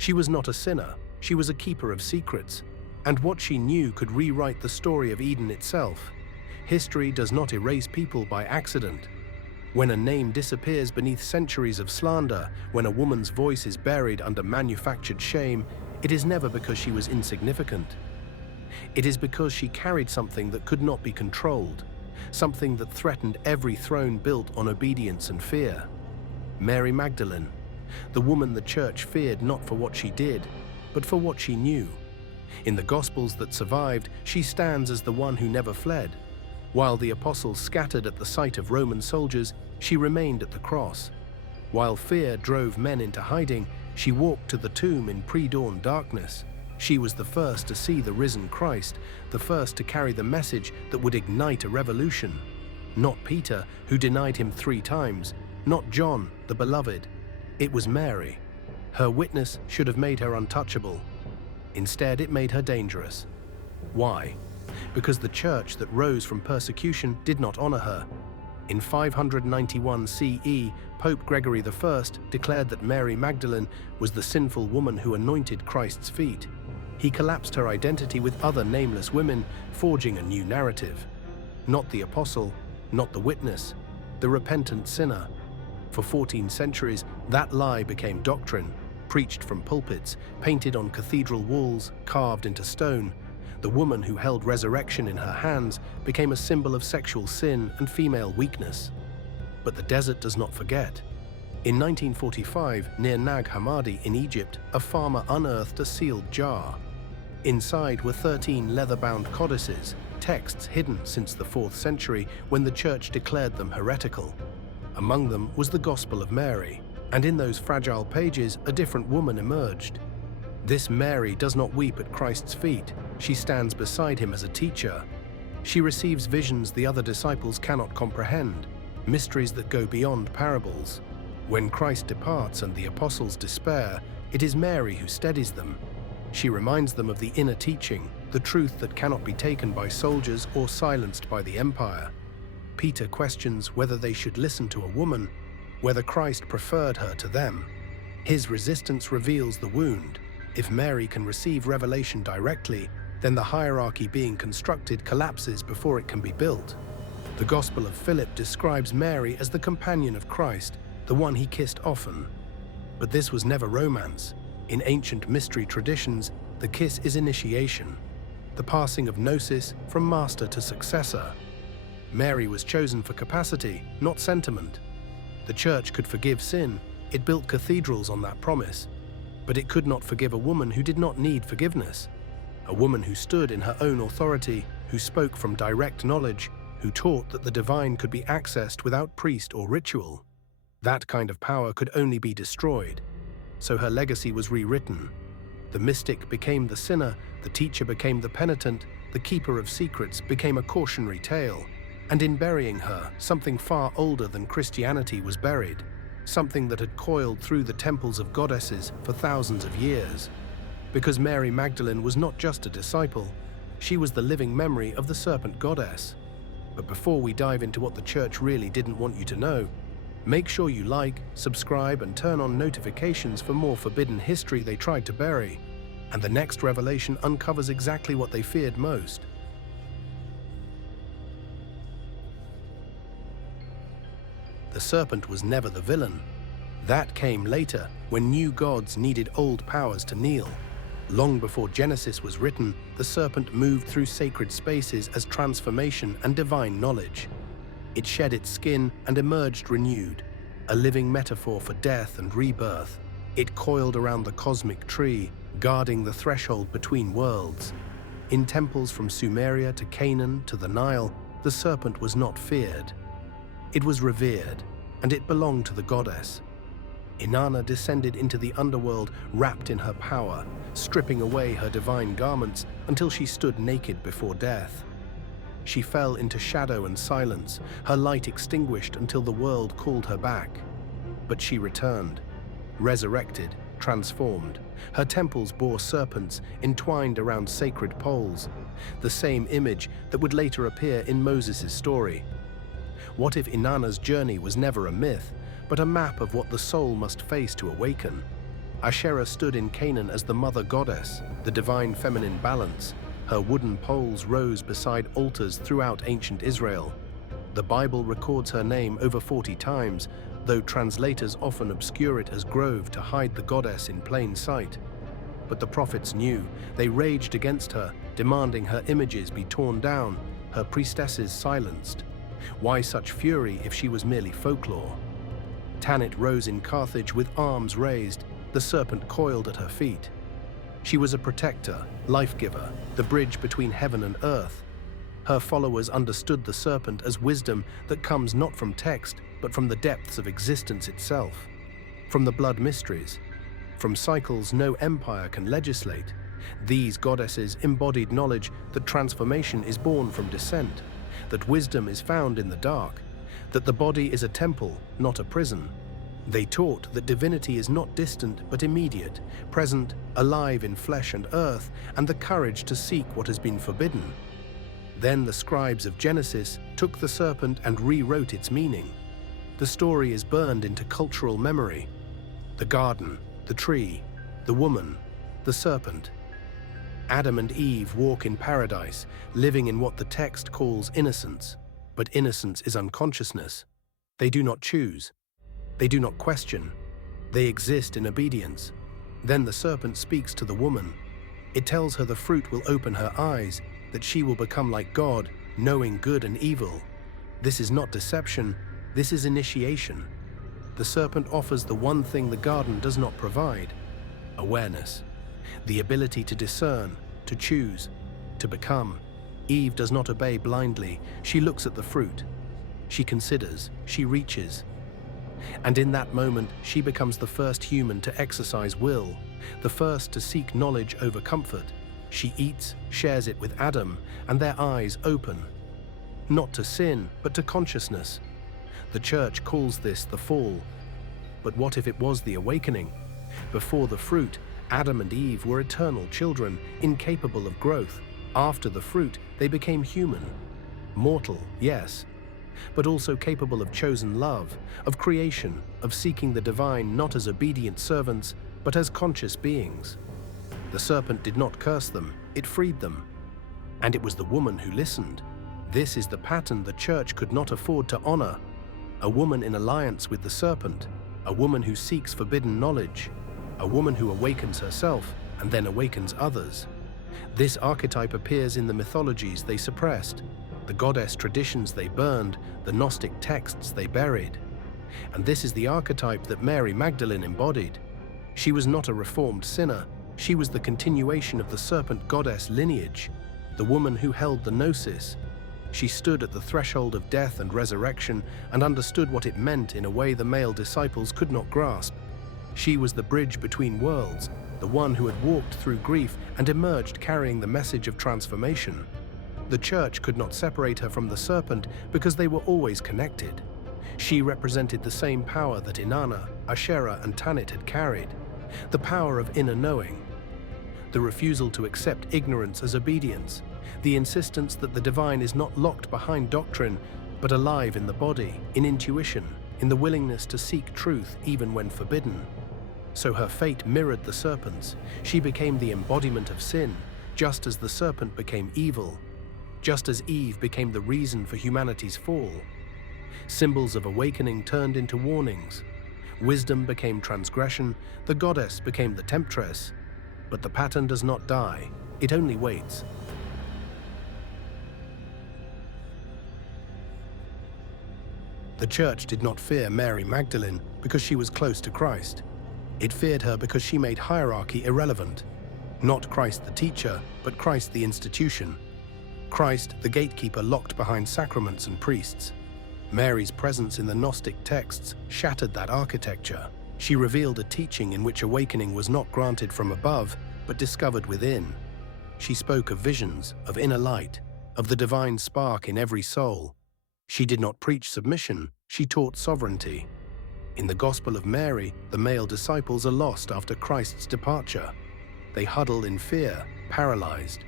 She was not a sinner, she was a keeper of secrets, and what she knew could rewrite the story of Eden itself. History does not erase people by accident. When a name disappears beneath centuries of slander, when a woman's voice is buried under manufactured shame, it is never because she was insignificant. It is because she carried something that could not be controlled, something that threatened every throne built on obedience and fear. Mary Magdalene, the woman the church feared not for what she did, but for what she knew. In the Gospels that survived, she stands as the one who never fled. While the apostles scattered at the sight of Roman soldiers, she remained at the cross. While fear drove men into hiding, she walked to the tomb in pre-dawn darkness. She was the first to see the risen Christ, the first to carry the message that would ignite a revolution. Not Peter, who denied him 3 times, not John, the beloved. It was Mary. Her witness should have made her untouchable. Instead, it made her dangerous. Why? Because the church that rose from persecution did not honor her. In 591 CE, Pope Gregory I declared that Mary Magdalene was the sinful woman who anointed Christ's feet. He collapsed her identity with other nameless women, forging a new narrative. Not the apostle, not the witness, the repentant sinner. For 14 centuries, that lie became doctrine, preached from pulpits, painted on cathedral walls, carved into stone. The woman who held resurrection in her hands became a symbol of sexual sin and female weakness. But the desert does not forget. In 1945, near Nag Hammadi in Egypt, a farmer unearthed a sealed jar. Inside were 13 leather-bound codices, texts hidden since the 4th century when the church declared them heretical. Among them was the Gospel of Mary, and in those fragile pages a different woman emerged. This Mary does not weep at Christ's feet, she stands beside him as a teacher. She receives visions the other disciples cannot comprehend, mysteries that go beyond parables. When Christ departs and the apostles despair, it is Mary who steadies them. She reminds them of the inner teaching, the truth that cannot be taken by soldiers or silenced by the empire. Peter questions whether they should listen to a woman, whether Christ preferred her to them. His resistance reveals the wound. If Mary can receive revelation directly, then the hierarchy being constructed collapses before it can be built. The Gospel of Philip describes Mary as the companion of Christ, the one he kissed often. But this was never romance. In ancient mystery traditions, the kiss is initiation, the passing of gnosis from master to successor. Mary was chosen for capacity, not sentiment. The church could forgive sin, it built cathedrals on that promise. But it could not forgive a woman who did not need forgiveness. A woman who stood in her own authority, who spoke from direct knowledge, who taught that the divine could be accessed without priest or ritual. That kind of power could only be destroyed. So her legacy was rewritten. The mystic became the sinner, the teacher became the penitent, the keeper of secrets became a cautionary tale. And in burying her, something far older than Christianity was buried, something that had coiled through the temples of goddesses for thousands of years. Because Mary Magdalene was not just a disciple, she was the living memory of the Serpent Goddess. But before we dive into what the church really didn't want you to know, make sure you like, subscribe, and turn on notifications for more forbidden history they tried to bury. And the next revelation uncovers exactly what they feared most. The serpent was never the villain. That came later, when new gods needed old powers to kneel. Long before Genesis was written, the serpent moved through sacred spaces as transformation and divine knowledge. It shed its skin and emerged renewed, a living metaphor for death and rebirth. It coiled around the cosmic tree, guarding the threshold between worlds. In temples from Sumeria to Canaan to the Nile, the serpent was not feared. It was revered, and it belonged to the goddess. Inanna descended into the underworld wrapped in her power, stripping away her divine garments until she stood naked before death. She fell into shadow and silence, her light extinguished until the world called her back. But she returned, resurrected, transformed. Her temples bore serpents entwined around sacred poles, the same image that would later appear in Moses' story. What if Inanna's journey was never a myth, but a map of what the soul must face to awaken? Asherah stood in Canaan as the mother goddess, the divine feminine balance. Her wooden poles rose beside altars throughout ancient Israel. The Bible records her name over 40 times, though translators often obscure it as Grove to hide the goddess in plain sight. But the prophets knew. They raged against her, demanding her images be torn down, her priestesses silenced. Why such fury if she was merely folklore? Tanit rose in Carthage with arms raised, the serpent coiled at her feet. She was a protector, life-giver, the bridge between heaven and earth. Her followers understood the serpent as wisdom that comes not from text, but from the depths of existence itself, from the blood mysteries, from cycles no empire can legislate. These goddesses embodied knowledge that transformation is born from descent, that wisdom is found in the dark, that the body is a temple, not a prison. They taught that divinity is not distant but immediate, present, alive in flesh and earth, and the courage to seek what has been forbidden. Then the scribes of Genesis took the serpent and rewrote its meaning. The story is burned into cultural memory. The garden, the tree, the woman, the serpent. Adam and Eve walk in paradise, living in what the text calls innocence. But innocence is unconsciousness. They do not choose. They do not question. They exist in obedience. Then the serpent speaks to the woman. It tells her the fruit will open her eyes, that she will become like God, knowing good and evil. This is not deception, this is initiation. The serpent offers the one thing the garden does not provide: awareness, the ability to discern, to choose, to become. Eve does not obey blindly. She looks at the fruit. She considers, she reaches. And in that moment, she becomes the first human to exercise will, the first to seek knowledge over comfort. She eats, shares it with Adam, and their eyes open. Not to sin, but to consciousness. The church calls this the fall. But what if it was the awakening? Before the fruit, Adam and Eve were eternal children, incapable of growth. After the fruit, they became human. Mortal, yes, but also capable of chosen love, of creation, of seeking the divine not as obedient servants, but as conscious beings. The serpent did not curse them, it freed them. And it was the woman who listened. This is the pattern the church could not afford to honor. A woman in alliance with the serpent, a woman who seeks forbidden knowledge, a woman who awakens herself and then awakens others. This archetype appears in the mythologies they suppressed, the goddess traditions they burned, the Gnostic texts they buried. And this is the archetype that Mary Magdalene embodied. She was not a reformed sinner. She was the continuation of the serpent goddess lineage, the woman who held the gnosis. She stood at the threshold of death and resurrection and understood what it meant in a way the male disciples could not grasp. She was the bridge between worlds, the one who had walked through grief and emerged carrying the message of transformation. The church could not separate her from the serpent because they were always connected. She represented the same power that Inanna, Asherah, and Tanit had carried, the power of inner knowing, the refusal to accept ignorance as obedience, the insistence that the divine is not locked behind doctrine, but alive in the body, in intuition, in the willingness to seek truth even when forbidden. So her fate mirrored the serpent's. She became the embodiment of sin, just as the serpent became evil, just as Eve became the reason for humanity's fall. Symbols of awakening turned into warnings. Wisdom became transgression, the goddess became the temptress. But the pattern does not die, it only waits. The church did not fear Mary Magdalene because she was close to Christ. It feared her because she made hierarchy irrelevant. Not Christ the teacher, but Christ the institution. Christ, the gatekeeper locked behind sacraments and priests. Mary's presence in the Gnostic texts shattered that architecture. She revealed a teaching in which awakening was not granted from above, but discovered within. She spoke of visions, of inner light, of the divine spark in every soul. She did not preach submission, she taught sovereignty. In the Gospel of Mary, the male disciples are lost after Christ's departure. They huddle in fear, paralyzed.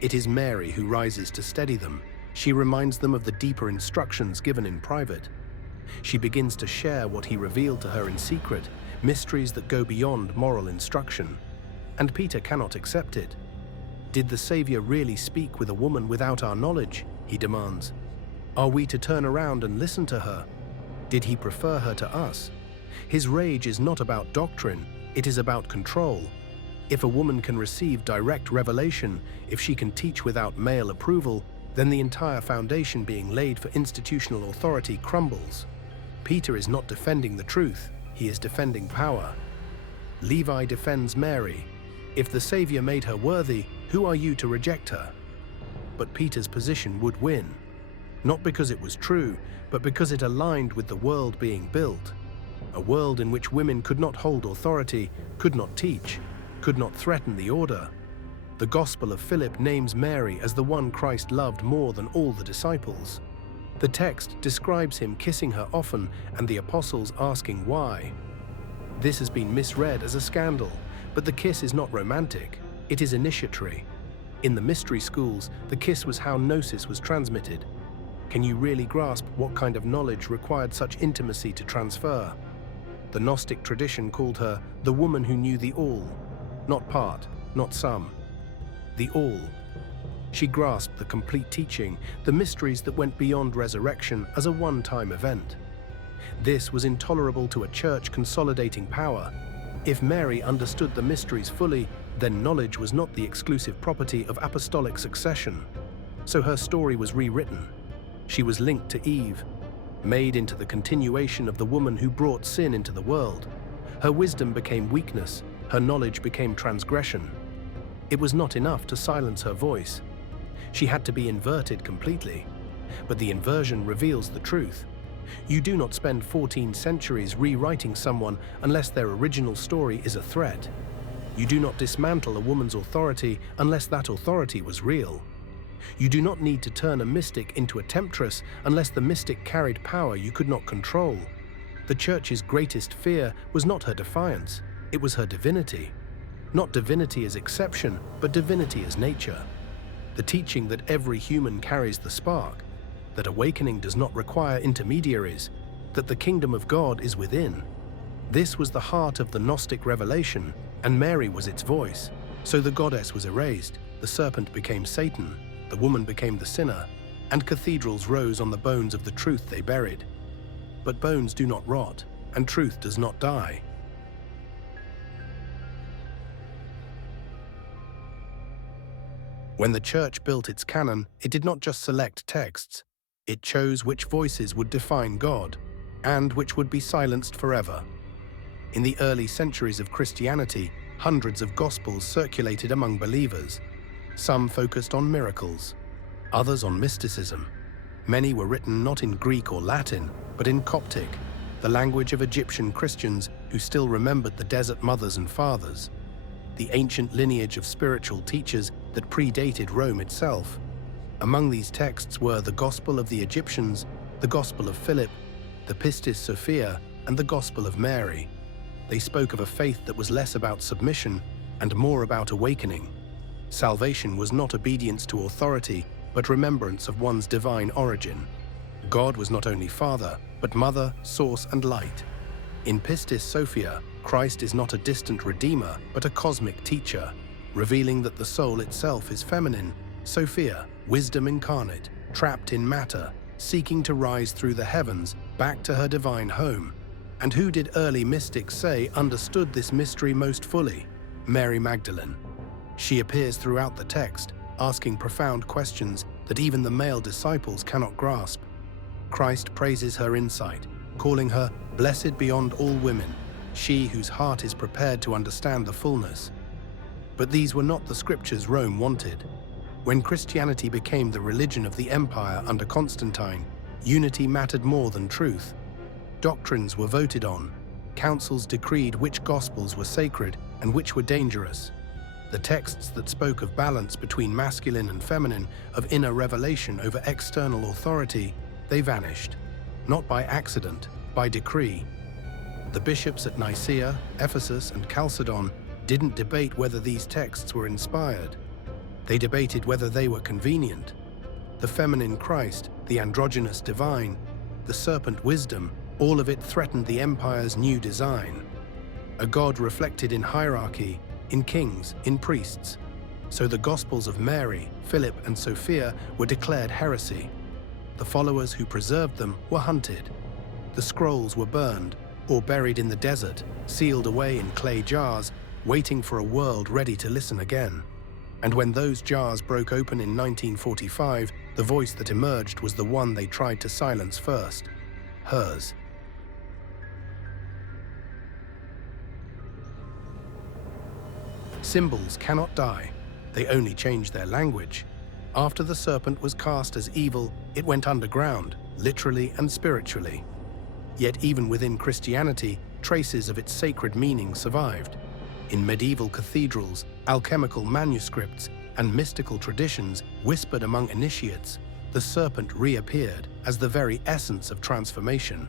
It is Mary who rises to steady them. She reminds them of the deeper instructions given in private. She begins to share what he revealed to her in secret, mysteries that go beyond moral instruction, and Peter cannot accept it. Did the Savior really speak with a woman without our knowledge? He demands. Are we to turn around and listen to her? Did he prefer her to us? His rage is not about doctrine, it is about control. If a woman can receive direct revelation, if she can teach without male approval, then the entire foundation being laid for institutional authority crumbles. Peter is not defending the truth, he is defending power. Levi defends Mary. If the Savior made her worthy, who are you to reject her? But Peter's position would win, not because it was true, but because it aligned with the world being built. A world in which women could not hold authority, could not teach, could not threaten the order. The Gospel of Philip names Mary as the one Christ loved more than all the disciples. The text describes him kissing her often and the apostles asking why. This has been misread as a scandal, but the kiss is not romantic, it is initiatory. In the mystery schools, the kiss was how gnosis was transmitted. Can you really grasp what kind of knowledge required such intimacy to transfer? The Gnostic tradition called her the woman who knew the all, not part, not some, the all. She grasped the complete teaching, the mysteries that went beyond resurrection as a one-time event. This was intolerable to a church consolidating power. If Mary understood the mysteries fully, then knowledge was not the exclusive property of apostolic succession. So her story was rewritten. She was linked to Eve, made into the continuation of the woman who brought sin into the world. Her wisdom became weakness, her knowledge became transgression. It was not enough to silence her voice. She had to be inverted completely. But the inversion reveals the truth. You do not spend 14 centuries rewriting someone unless their original story is a threat. You do not dismantle a woman's authority unless that authority was real. You do not need to turn a mystic into a temptress unless the mystic carried power you could not control. The Church's greatest fear was not her defiance, it was her divinity. Not divinity as exception, but divinity as nature. The teaching that every human carries the spark, that awakening does not require intermediaries, that the kingdom of God is within. This was the heart of the Gnostic revelation, and Mary was its voice. So the goddess was erased, the serpent became Satan, the woman became the sinner, and cathedrals rose on the bones of the truth they buried. But bones do not rot, and truth does not die. When the Church built its canon, it did not just select texts. It chose which voices would define God, and which would be silenced forever. In the early centuries of Christianity, hundreds of Gospels circulated among believers. Some focused on miracles, others on mysticism. Many were written not in Greek or Latin, but in Coptic, the language of Egyptian Christians who still remembered the desert mothers and fathers, the ancient lineage of spiritual teachers that predated Rome itself. Among these texts were the Gospel of the Egyptians, the Gospel of Philip, the Pistis Sophia, and the Gospel of Mary. They spoke of a faith that was less about submission and more about awakening. Salvation was not obedience to authority, but remembrance of one's divine origin. God was not only Father, but Mother, Source, and Light. In Pistis Sophia, Christ is not a distant redeemer, but a cosmic teacher, revealing that the soul itself is feminine. Sophia, wisdom incarnate, trapped in matter, seeking to rise through the heavens, back to her divine home. And who did early mystics say understood this mystery most fully? Mary Magdalene. She appears throughout the text, asking profound questions that even the male disciples cannot grasp. Christ praises her insight, calling her blessed beyond all women, she whose heart is prepared to understand the fullness. But these were not the scriptures Rome wanted. When Christianity became the religion of the empire under Constantine, unity mattered more than truth. Doctrines were voted on. Councils decreed which gospels were sacred and which were dangerous. The texts that spoke of balance between masculine and feminine, of inner revelation over external authority, they vanished. Not by accident, by decree. The bishops at Nicaea, Ephesus, and Chalcedon didn't debate whether these texts were inspired. They debated whether they were convenient. The feminine Christ, the androgynous divine, the serpent wisdom, all of it threatened the empire's new design. a god reflected in hierarchy, in kings, in priests. So the Gospels of Mary, Philip, and Sophia were declared heresy. The followers who preserved them were hunted. The scrolls were burned or buried in the desert, sealed away in clay jars, waiting for a world ready to listen again. And when those jars broke open in 1945, the voice that emerged was the one they tried to silence first, hers. Symbols cannot die, they only change their language. After the serpent was cast as evil, it went underground, literally and spiritually. Yet even within Christianity, traces of its sacred meaning survived. In medieval cathedrals, alchemical manuscripts, and mystical traditions whispered among initiates, the serpent reappeared as the very essence of transformation.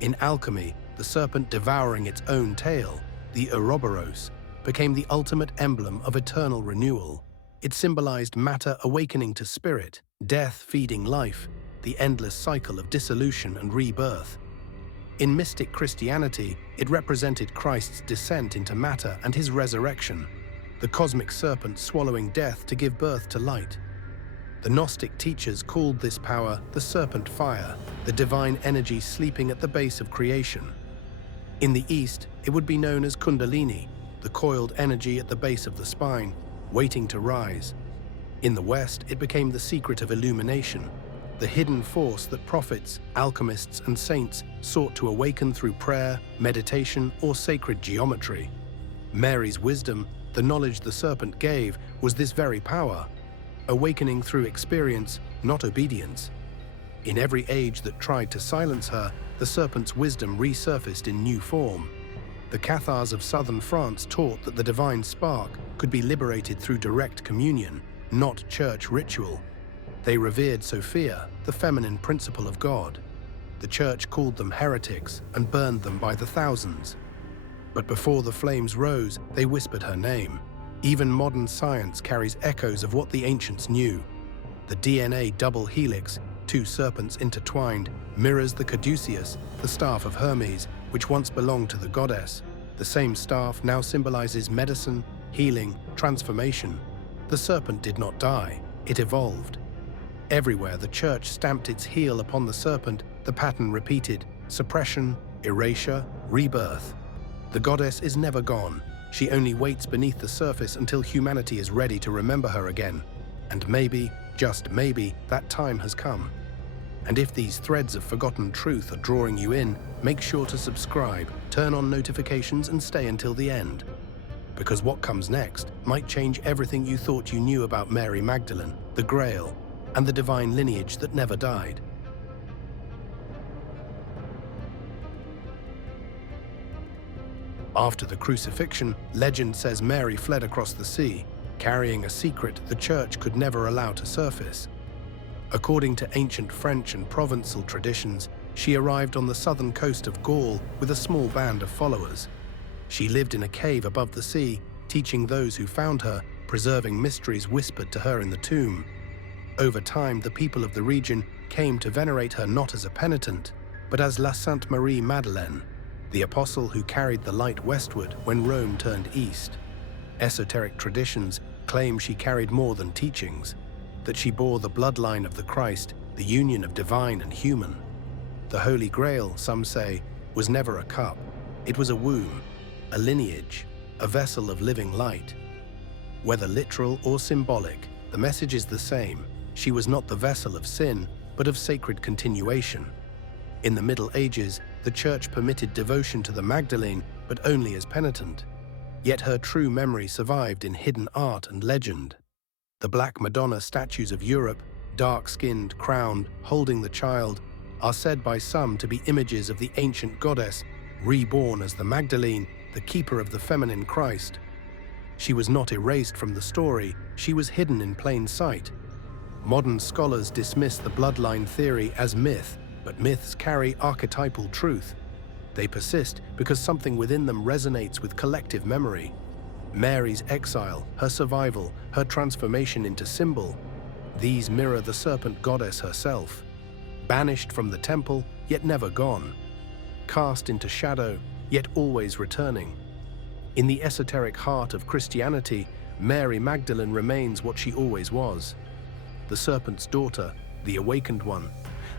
In alchemy, the serpent devouring its own tail, the Ouroboros, became the ultimate emblem of eternal renewal. It symbolized matter awakening to spirit, death feeding life, the endless cycle of dissolution and rebirth. In mystic Christianity, it represented Christ's descent into matter and his resurrection, the cosmic serpent swallowing death to give birth to light. The Gnostic teachers called this power the serpent fire, the divine energy sleeping at the base of creation. In the East, it would be known as Kundalini, the coiled energy at the base of the spine, waiting to rise. In the West, it became the secret of illumination, the hidden force that prophets, alchemists, and saints sought to awaken through prayer, meditation, or sacred geometry. Mary's wisdom, the knowledge the serpent gave, was this very power, awakening through experience, not obedience. In every age that tried to silence her, the serpent's wisdom resurfaced in new form. The Cathars of southern France taught that the divine spark could be liberated through direct communion, not church ritual. They revered Sophia, the feminine principle of God. The church called them heretics and burned them by the thousands. But before the flames rose, they whispered her name. Even modern science carries echoes of what the ancients knew. The DNA double helix, two serpents intertwined, mirrors the caduceus, the staff of Hermes, which once belonged to the goddess. The same staff now symbolizes medicine, healing, transformation. The serpent did not die, it evolved. Everywhere the church stamped its heel upon the serpent, the pattern repeated: suppression, erasure, rebirth. The goddess is never gone. She only waits beneath the surface until humanity is ready to remember her again. And maybe, just maybe, that time has come. And if these threads of forgotten truth are drawing you in, make sure to subscribe, turn on notifications, and stay until the end. Because what comes next might change everything you thought you knew about Mary Magdalene, the Grail, and the divine lineage that never died. After the crucifixion, legend says Mary fled across the sea, carrying a secret the church could never allow to surface. According to ancient French and Provençal traditions, she arrived on the southern coast of Gaul with a small band of followers. She lived in a cave above the sea, teaching those who found her, preserving mysteries whispered to her in the tomb. Over time, the people of the region came to venerate her not as a penitent, but as La Sainte Mary Magdalene, the apostle who carried the light westward when Rome turned east. Esoteric traditions claim she carried more than teachings, that she bore the bloodline of the Christ, the union of divine and human. The Holy Grail, some say, was never a cup. It was a womb, a lineage, a vessel of living light. Whether literal or symbolic, the message is the same. She was not the vessel of sin, but of sacred continuation. In the Middle Ages, the Church permitted devotion to the Magdalene, but only as penitent. Yet her true memory survived in hidden art and legend. The Black Madonna statues of Europe, dark-skinned, crowned, holding the child, are said by some to be images of the ancient goddess, reborn as the Magdalene, the keeper of the feminine Christ. She was not erased from the story, she was hidden in plain sight. Modern scholars dismiss the bloodline theory as myth, but myths carry archetypal truth. They persist because something within them resonates with collective memory. Mary's exile, her survival, her transformation into symbol, these mirror the serpent goddess herself. Banished from the temple, yet never gone. Cast into shadow, yet always returning. In the esoteric heart of Christianity, Mary Magdalene remains what she always was: the serpent's daughter, the awakened one,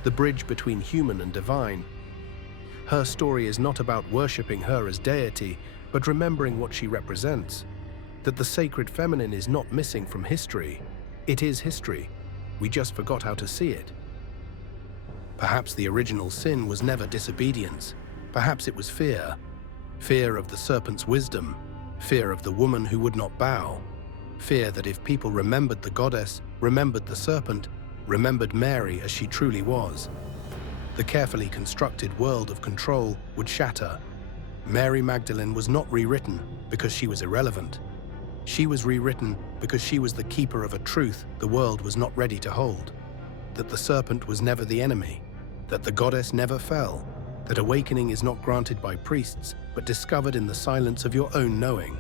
the bridge between human and divine. Her story is not about worshipping her as deity, but remembering what she represents. That the sacred feminine is not missing from history. It is history. We just forgot how to see it. Perhaps the original sin was never disobedience. Perhaps it was fear. Fear of the serpent's wisdom. Fear of the woman who would not bow. Fear that if people remembered the goddess, remembered the serpent, remembered Mary as she truly was, the carefully constructed world of control would shatter. Mary Magdalene was not rewritten because she was irrelevant. She was rewritten because she was the keeper of a truth the world was not ready to hold. That the serpent was never the enemy. That the goddess never fell. That awakening is not granted by priests, but discovered in the silence of your own knowing.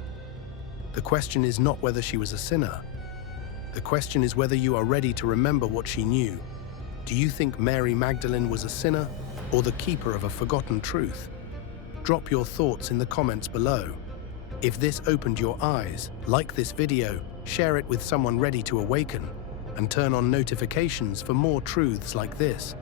The question is not whether she was a sinner. The question is whether you are ready to remember what she knew. Do you think Mary Magdalene was a sinner or the keeper of a forgotten truth? Drop your thoughts in the comments below. If this opened your eyes, like this video, share it with someone ready to awaken, and turn on notifications for more truths like this.